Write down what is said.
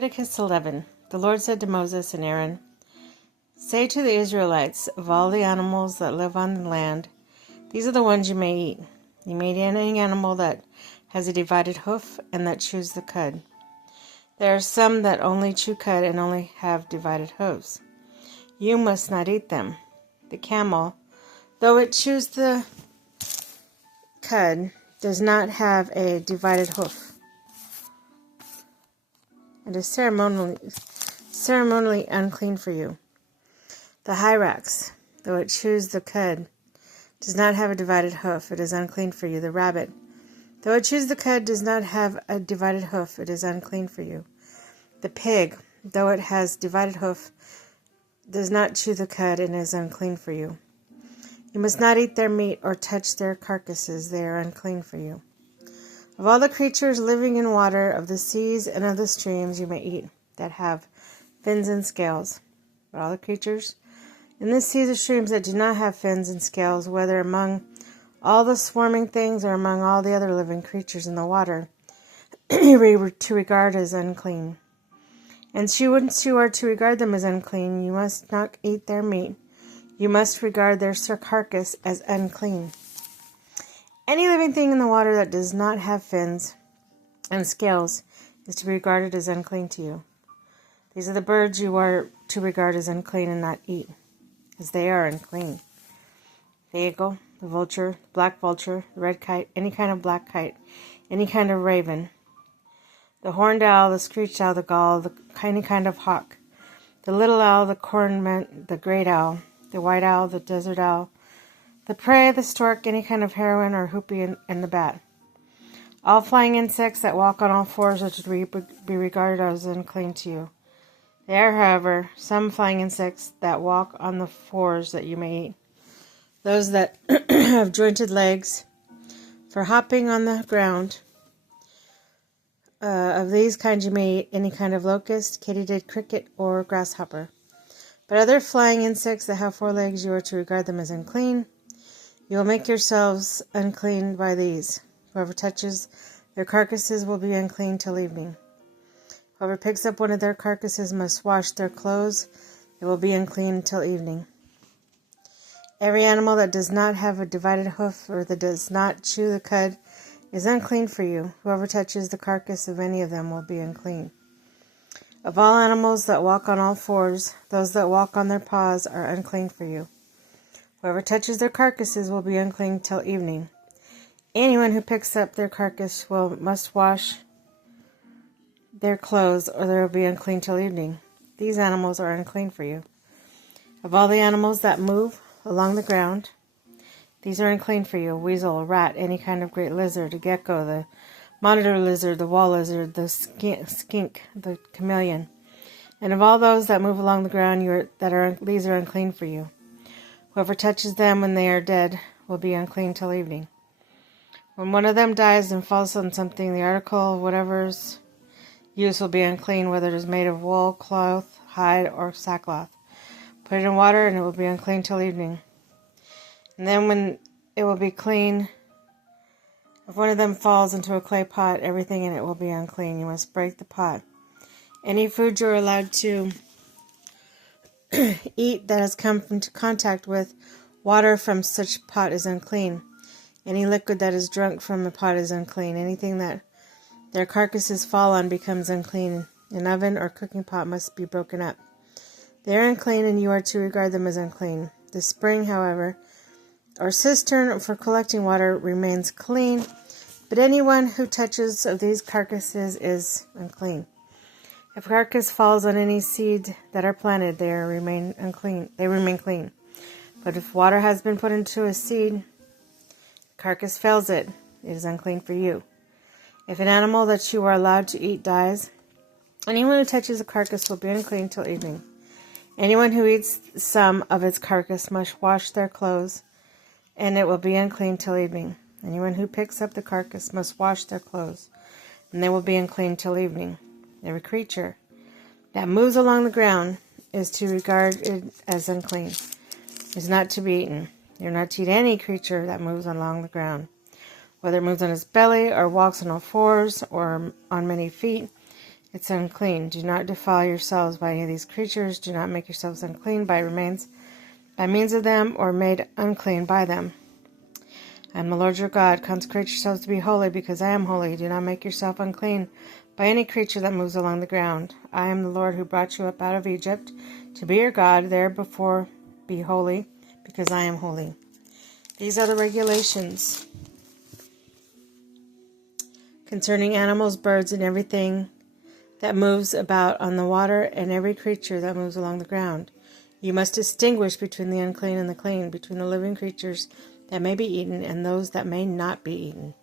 Leviticus 11. The Lord said to Moses and Aaron, "Say to the Israelites, of all the animals that live on the land, these are the ones you may eat. You may eat any animal that has a divided hoof and that chews the cud. There are some that only chew cud and only have divided hooves. You must not eat them. The camel, though it chews the cud, does not have a divided hoof. It is ceremonially unclean for you. The hyrax, though it chews the cud, does not have a divided hoof. It is unclean for you. The rabbit, though it chews the cud, does not have a divided hoof. It is unclean for you. The pig, though it has divided hoof, does not chew the cud and is unclean for you. You must not eat their meat or touch their carcasses. They are unclean for you. Of all the creatures living in water, of the seas and of the streams, you may eat, that have fins and scales. But all the creatures in the seas or streams that do not have fins and scales, whether among all the swarming things or among all the other living creatures in the water, you are to regard as unclean. And once you are to regard them as unclean, you must not eat their meat. You must regard their carcass as unclean. Any living thing in the water that does not have fins and scales is to be regarded as unclean to you. These are the birds you are to regard as unclean and not eat, as they are unclean: the eagle, the vulture, the black vulture, the red kite, any kind of black kite, any kind of raven, the horned owl, the screeched owl, the gull, any kind of hawk, the little owl, the cormorant, the great owl, the white owl, the desert owl, the prey, the stork, any kind of heron or hoopie, and the bat. All flying insects that walk on all fours are to be regarded as unclean to you. There are, however, some flying insects that walk on the fours that you may eat. Those that have jointed legs for hopping on the ground. Of these kinds you may eat any kind of locust, katydid, cricket, or grasshopper. But other flying insects that have 4 legs, you are to regard them as unclean. You will make yourselves unclean by these. Whoever touches their carcasses will be unclean till evening. Whoever picks up one of their carcasses must wash their clothes. They will be unclean until evening. Every animal that does not have a divided hoof or that does not chew the cud is unclean for you. Whoever touches the carcass of any of them will be unclean. Of all animals that walk on all fours, those that walk on their paws are unclean for you. Whoever touches their carcasses will be unclean till evening. Anyone who picks up their carcass must wash their clothes, or they will be unclean till evening. These animals are unclean for you. Of all the animals that move along the ground, these are unclean for you: a weasel, a rat, any kind of great lizard, a gecko, the monitor lizard, the wall lizard, the skink, the chameleon. And of all those that move along the ground, these are unclean for you. Whoever touches them when they are dead will be unclean till evening. When one of them dies and falls on something, the article of whatever's use will be unclean, whether it is made of wool, cloth, hide, or sackcloth. Put it in water, and it will be unclean till evening. And then when it will be clean, if one of them falls into a clay pot, everything in it will be unclean. You must break the pot. Any food you are allowed to eat that has come into contact with water from such pot is unclean. Any liquid that is drunk from the pot is unclean. Anything that their carcasses fall on becomes unclean. An oven or cooking pot must be broken up. They are unclean, and you are to regard them as unclean. The spring, however, or cistern for collecting water remains clean, but anyone who touches of these carcasses is unclean. If a carcass falls on any seed that are planted, they remain clean. But if water has been put into a seed, the carcass fails it is unclean for you. If an animal that you are allowed to eat dies, anyone who touches the carcass will be unclean till evening. Anyone who eats some of its carcass must wash their clothes, and it will be unclean till evening. Anyone who picks up the carcass must wash their clothes, and they will be unclean till evening. Every creature that moves along the ground is to regard it as unclean. It is not to be eaten. You are not to eat any creature that moves along the ground, whether it moves on its belly or walks on all fours or on many feet. it's unclean. Do not defile yourselves by any of these creatures. Do not make yourselves unclean by means of them, or made unclean by them. I am the Lord your God. Consecrate yourselves to be holy, because I am holy. Do not make yourself unclean by any creature that moves along the ground. I am the Lord who brought you up out of Egypt to be your God. Therefore be holy, because I am holy. These are the regulations concerning animals, birds, and everything that moves about on the water, and every creature that moves along the ground. You must distinguish between the unclean and the clean, between the living creatures that may be eaten and those that may not be eaten.